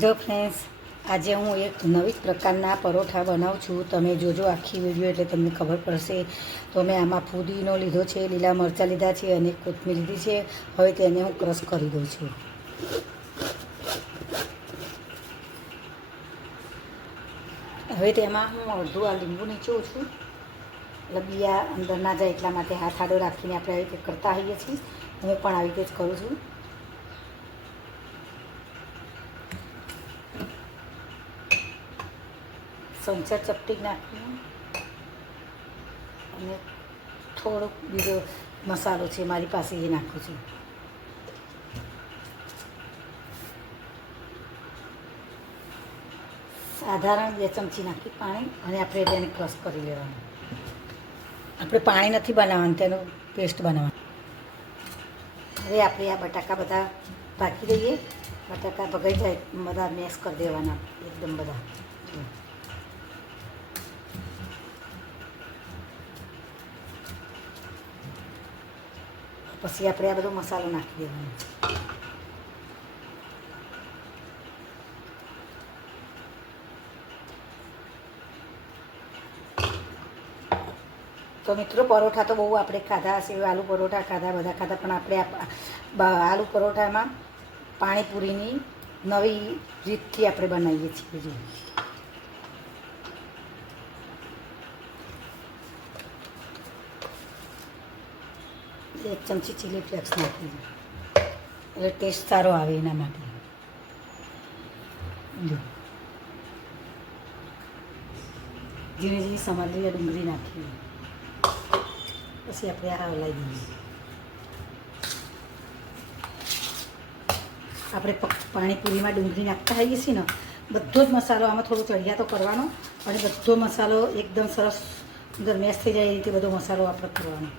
જો ફ્રેન્ડ્સ, આજે હું એક નવી પ્રકારના પરોઠા બનાવું છું. તમે જોજો આખી વિડીયો એટલે તમને ખબર પડશે. તો મેં આમાં ફુદીનો લીધો છે, લીલા મરચાં લીધા છે અને કોથમીર લીધી છે. હવે તેને હું ક્રશ કરી દઉં છું. હવે તેમાં હું અડધું આ લીંબુ નીચોઉં છું, એટલે બિયા અંદર ના જાય એટલા માટે હાથ આડો રાખીને આપણે આવી રીતે કરતા હોઈએ છીએ. હું પણ આવી રીતે જ કરું છું. સંચર ચપટી નાખીને અને થોડોક બીજો મસાલો છે મારી પાસે, એ નાખું છું. સાધારણ 2 ચમચી નાખી પાણી, અને આપણે તેને ક્રશ કરી લેવાનું. આપણે પાણી નથી બનાવવાનું, તેનું પેસ્ટ બનાવવાનું. હવે આપણે આ બટાકા બધા બાકી દઈએ. બટાકા ભગાઈ જાય બધા મેશ કરી દેવાના એકદમ બધા. પછી આપણે આ બધો મસાલો નાખી દેવાનો. તો મિત્રો, પરોઠા તો બહુ આપણે ખાધા હશે, આલુ પરોઠા ખાધા, બધા ખાધા, પણ આપણે આલુ પરોઠામાં પાણીપુરીની નવી રીતથી આપણે બનાવીએ છીએ. બીજું 1 ચમચી ચીલી ફ્લેક્સ નાખી દઈએ એટલે ટેસ્ટ સારો આવે એના માટે. ઝીણી ઝીણી સમારેલી ડુંગળી નાખી, પછી આપણે આ હલાવી દઈએ. આપણે પાણીપુરીમાં ડુંગળી નાખતા હોઈએ છીએ ને, બધો જ મસાલો આમાં થોડો ચડિયા તો કરવાનો, અને બધો મસાલો એકદમ સરસ અંદર મેશ થઈ જાય એ રીતે બધો મસાલો આપણે કરવાનો.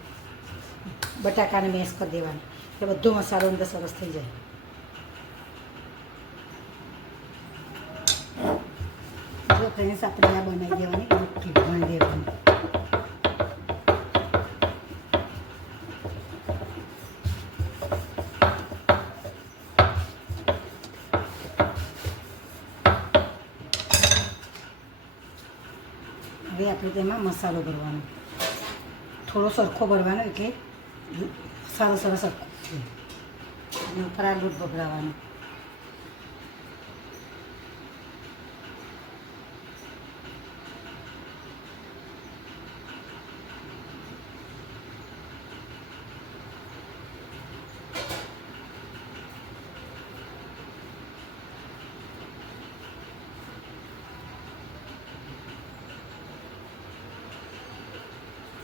બટાકાને મેશ કરી દેવાનો એટલે બધો મસાલો અંદર સરસ થઈ જાય. જો ફ્રેન્ડ્સ, આપણે આ બનાવી દેવાની, રોટલી બનાવી દેવાની. હવે આપણે તેમાં મસાલો ભરવાનો, થોડો સરખો ભરવાનો, એટલે મસાલો સરસ સરખો છે. અને ઉપર આ લોટ ભભરાવાનો.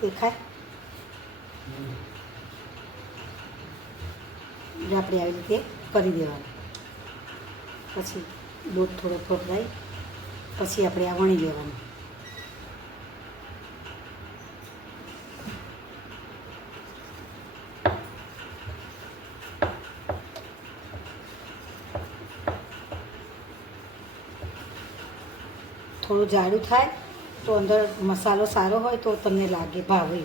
દેખાય? એટલે આપણે આવી રીતે કરી દેવાનું. પછી લોટ થોડો ભભરાય પછી આપણે આ વણી દેવાનું. થોડું જાડું થાય તો અંદર મસાલો સારો હોય તો તમને લાગે ભાવે.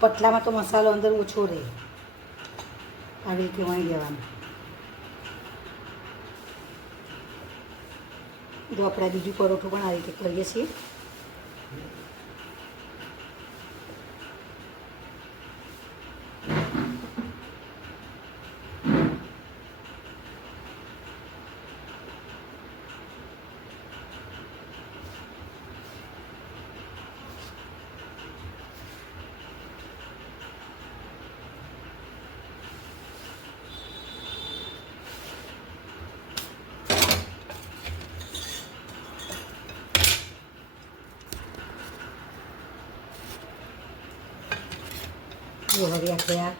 પતલામાં તો મસાલો અંદર ઓછો રહે. આવી રીતે વણી દેવાનું. જો આપણે બીજું પરોઠું પણ આ રીતે કરીએ છીએ. જો હવે આપણે આ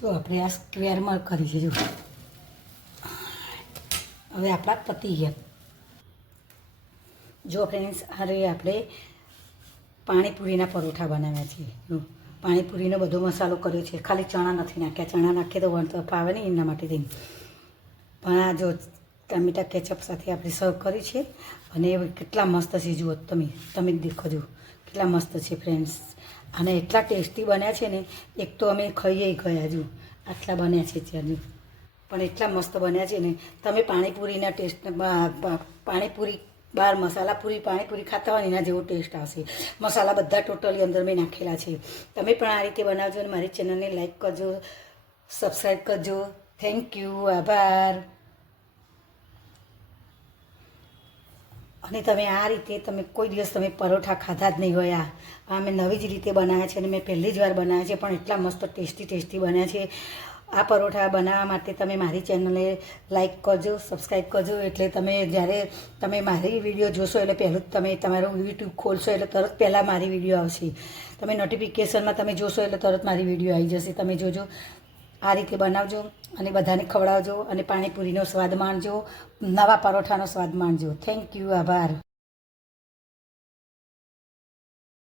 જો આપણે આ સ્ક્વેરમાં કરી છે જો હવે આપણા પતી ગયા. જો ફ્રેન્ડ્સ હવે આપણે પાણીપુરીના પરોઠા બનાવ્યા છે. પાણીપુરીનો બધો મસાલો કર્યો છે, ખાલી ચણા નથી નાખ્યા. ચણા નાખીએ તો વણ તો ફાવે નહીં, એના માટે થઈને. પણ આ જો ટામેટા કેચઅપ સાથે આપણે સર્વ કરી છે અને કેટલા મસ્ત છે. જુઓ તમે જ દેખો જો કેટલા મસ્ત છે ફ્રેન્ડ્સ. અને એટલા ટેસ્ટી બન્યા છે ને, એક તો અમે ખાઈએ ગયા જો આટલા બન્યા છે ત્યાં જો, પણ એટલા મસ્ત બન્યા છે ને. તમે પાણીપુરીના ટેસ્ટ પાણીપુરી બહાર મસાલાપુરી પાણીપુરી ખાતા હોય ને એના જેવો ટેસ્ટ આવશે. મસાલા બધા ટોટલી અંદર મેં નાખેલા છે. તમે પણ આ રીતે બનાવજો અને મારી ચેનલને લાઈક કરજો, સબસ્ક્રાઈબ કરજો. થેન્ક યુ, આભાર. અને તમે આ રીતે તમે કોઈ દિવસ તમે પરોઠા ખાધા જ નહીં હોય. આ મેં નવી જ રીતે બનાવ્યા છે અને મેં પહેલી જ વાર બનાવ્યા છે, પણ એટલા મસ્ત ટેસ્ટી બન્યા છે. આ પરોઠા બનાવવા માટે તમે મારી ચેનલને લાઈક કરજો, સબસ્ક્રાઈબ કરજો. એટલે તમે જ્યારે તમે મારી વિડીયો જોશો એટલે પહેલું જ તમે તમારું યુટ્યુબ ખોલશો એટલે તરત પહેલાં મારી વિડીયો આવશે. તમે નોટિફિકેશનમાં તમે જોશો એટલે તરત મારી વિડીયો આવી જશે. તમે જોજો, આ રીતે બનાવજો અને બધાને ખવડાવજો અને પાણીપુરીનો સ્વાદ માણજો, નવા પરોઠાનો સ્વાદ માણજો. થેન્ક યુ, આભાર.